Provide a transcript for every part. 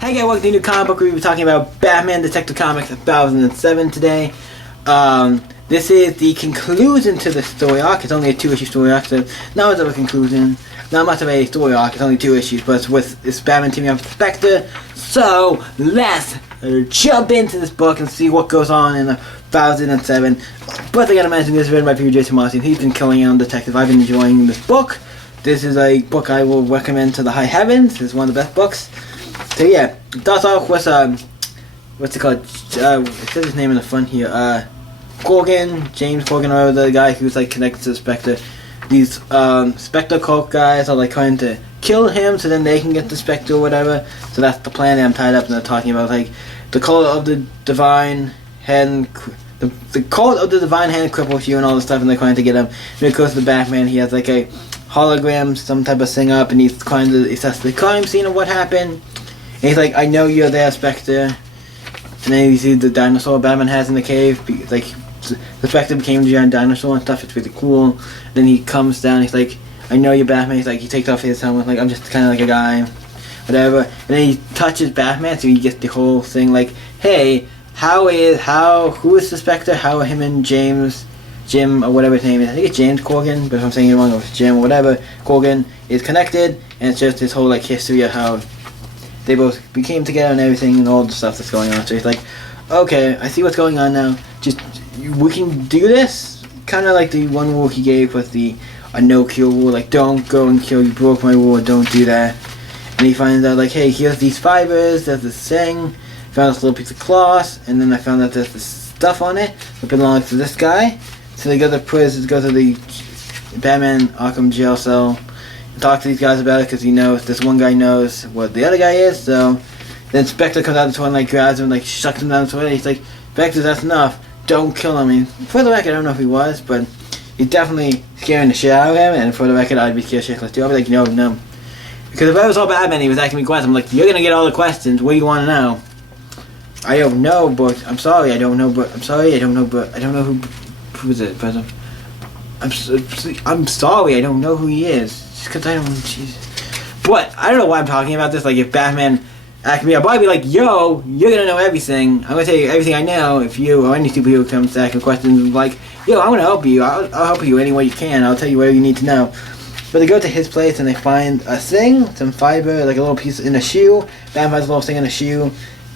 Hey guys, welcome to a new comic book review. We're talking about Batman Detective Comics 2007 today. This is the conclusion to the story arc. It's only a 2-issue story arc, so not much of a conclusion. Not much of a story arc, it's only 2 issues, but it's Batman teaming up with Spectre. So, let's jump into this book and see what goes on in 2007. But I gotta mention, this is written by Peter J. Tomasi. He's been killing it on Detective. I've been enjoying this book. This is a book I will recommend to the high heavens. This is one of the best books. So yeah, it starts off with what's it called? It says his name in the front here. Corgan, James Corgan, or the guy who's like connected to the Spectre. These Spectre cult guys are like trying to kill him, so then they can get the Spectre or whatever. So that's the plan that I'm tied up, and they're talking about like the cult of the divine hand, the cult of the divine hand cripples you and all this stuff, and they're trying to get him. And of course, the Batman, he has like a hologram, some type of thing up, and he's trying to assess the crime scene of what happened. And he's like, I know you're there, Spectre. And then you see the dinosaur Batman has in the cave. Like, the Spectre became a giant dinosaur and stuff. It's really cool. Then he comes down. He's like, I know you're Batman. He's like, he takes off his helmet. Like, I'm just kind of like a guy. Whatever. And then he touches Batman, so he gets the whole thing. Like, hey, who is the Spectre? How are him and Jim, or whatever his name is. I think it's James Corgan, but if I'm saying it wrong, it's Jim or whatever. Corgan is connected. And it's just this whole, like, history of how they both became together and everything and all the stuff that's going on. So he's like, okay, I see what's going on now. We can do this. Kind of like the one rule he gave with the no-kill rule. Like, don't go and kill. You broke my rule. Don't do that. And he finds out, like, hey, here's these fibers. There's this thing. Found this little piece of cloth. And then I found out there's this stuff on it that belongs to this guy. So they go to prison, go to the Batman Arkham jail cell. Talk to these guys about it because he knows, this one guy knows what the other guy is. So then Spectre comes out of the toilet and like grabs him, like shucks him down the toilet. He's like, Spectre, that's enough. Don't kill him. And for the record, I don't know if he was, but he's definitely scaring the shit out of him. And for the record, I'd be scared shitless too. I'd be like, no. Because if I was all Batman, he was asking me questions. I'm like, you're gonna get all the questions. What do you want to know? I don't know, but I'm sorry. I don't know, but I'm sorry. I don't know, but I don't know who is it. But I'm sorry. I don't know who he is. Because I don't, jeez. But I don't know why I'm talking about this. Like, if Batman asked me, I'd probably be like, yo, you're gonna know everything. I'm gonna tell you everything I know. If you or any superhero comes to ask me questions, like, yo, I'm gonna help you. I'll help you any way you can. I'll tell you whatever you need to know. But they go to his place and they find a thing, some fiber, like a little piece in a shoe. Batman finds a little thing in a shoe.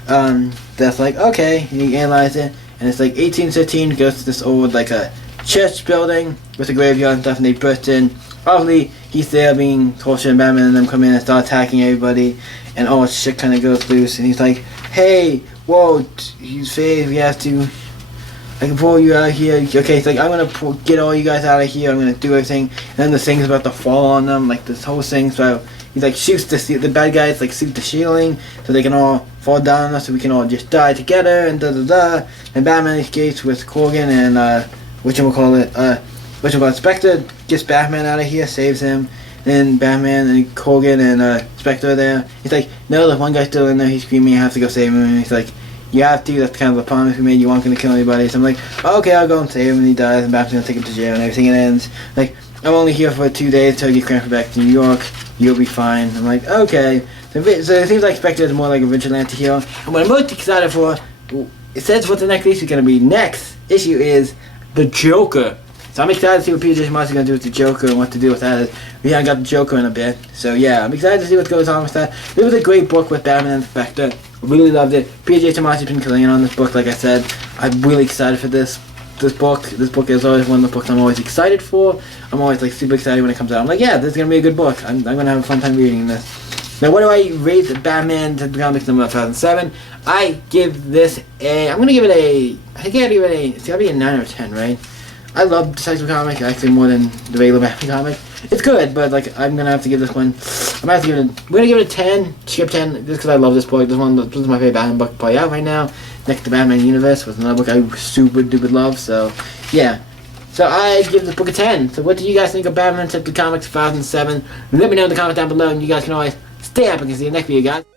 That's like, okay. And he analyzes it, and it's like 1815. Goes to this old, like a church building with a graveyard and stuff, and they burst in. Obviously, he's there being tortured, and Batman and them come in and start attacking everybody, and all shit kind of goes loose, and he's like, hey, whoa, he's fake, we have to, I can pull you out of here. Okay, he's like, I'm gonna get all you guys out of here, I'm gonna do everything, and then the thing's about to fall on them, like this whole thing, so he like shoots the bad guys, like shoot the ceiling, so they can all fall down on us, so we can all just die together, and da-da-da, and Batman escapes with Corgan and, Spectre gets Batman out of here, saves him. Then Batman and Corgan and Spectre are there. He's like, no, the one guy's still in there. He's screaming, I have to go save him. And he's like, you have to. That's kind of a promise we made. You aren't going to kill anybody. So I'm like, okay, I'll go and save him. And he dies. And Batman's going to take him to jail and everything. It ends. Like, I'm only here for 2 days until you get transferred back to New York. You'll be fine. I'm like, okay. So it seems like Spectre is more like a vigilante hero. And what I'm most excited for, it says what the next issue is going to be. Next issue is the Joker. So I'm excited to see what Peter J. Tomasi is going to do with the Joker and what to do with that. We haven't got the Joker in a bit. So yeah, I'm excited to see what goes on with that. It was a great book with Batman and Spectre. I really loved it. Peter J. Tomasi has been killing it on this book, like I said. I'm really excited for this book. This book is always one of the books I'm always excited for. I'm always like super excited when it comes out. I'm like, yeah, this is going to be a good book. I'm going to have a fun time reading this. Now, what do I rate Batman Detective Comics number 2007? I give this I'm going to give it I think I'd give it it's got to be a 9 or 10, right? I love Detective Comics actually more than the regular Batman comic. It's good, but like I'm gonna have to give this one. We're gonna give it a 10. Skip 10 just because I love this book. This is my favorite Batman book to play out right now. Next to Batman Universe was another book I super duper love. So yeah, so I give this book a 10. So what do you guys think of Batman Detective Comics 2007? Let me know in the comments down below, and you guys can always stay up and see you next video, guys.